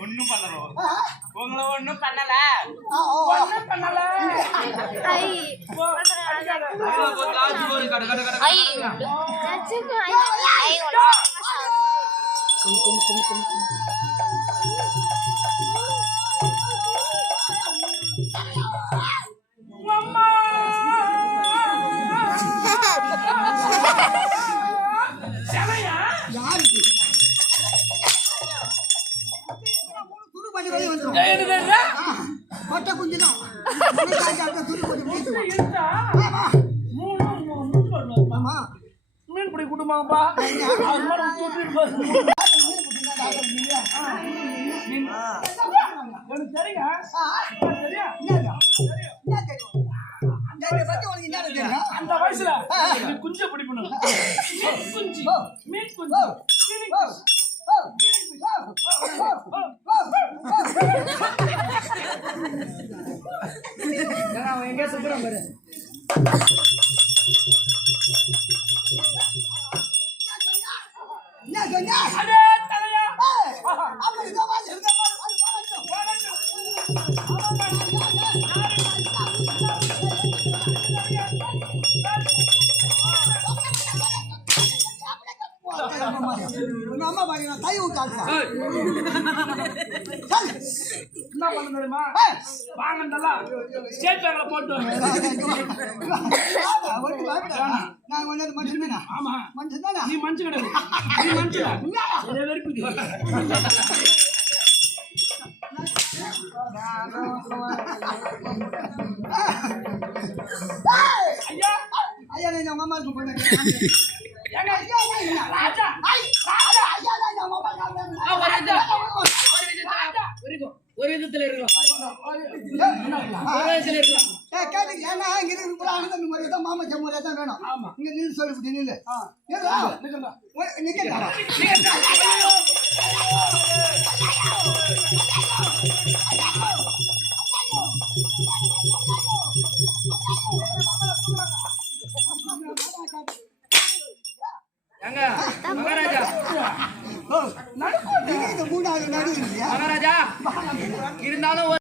ஒண்ணும் பண்ணல உங்களை ஒண்ணும் பண்ணல மீன் பிடி குடும்பப்பா அந்த வயசுல குஞ்ச பிடிக்கணும் மீன் குஞ்சு எங்க சுத்துறோம் பாரு அடே தலையா அம்மா பாருங்க கை விட்டாங்க என்ன பண்ண தெரியுமா வாங்கண்டல ஸ்டேட் பேங்க்ல போட்டு நான் ஒண்ணு மனுஷன் ஆமா மனுஷன் தானே நீ மனுஷன் கிடையாது நீ மனுஷன் ஒரே வெறுப்பு ஐயா ஐயா நான் உங்க அம்மாவுக்கு போனேன் ஏங்க ஐயா ராஜா ஐயா நான் உங்க அம்மா ஒரு விதத்துல இருக்கலாம் கேட்டு ஏன்னா இங்க இருக்கு முறை தான் மாமா முறை தான் வேணும் ஆமா இங்க நின்று சொல்லிவிட்டு நில்லு நிக்கா மகாராஜா மூணாவது நடு மகாராஜா இருந்தாலும்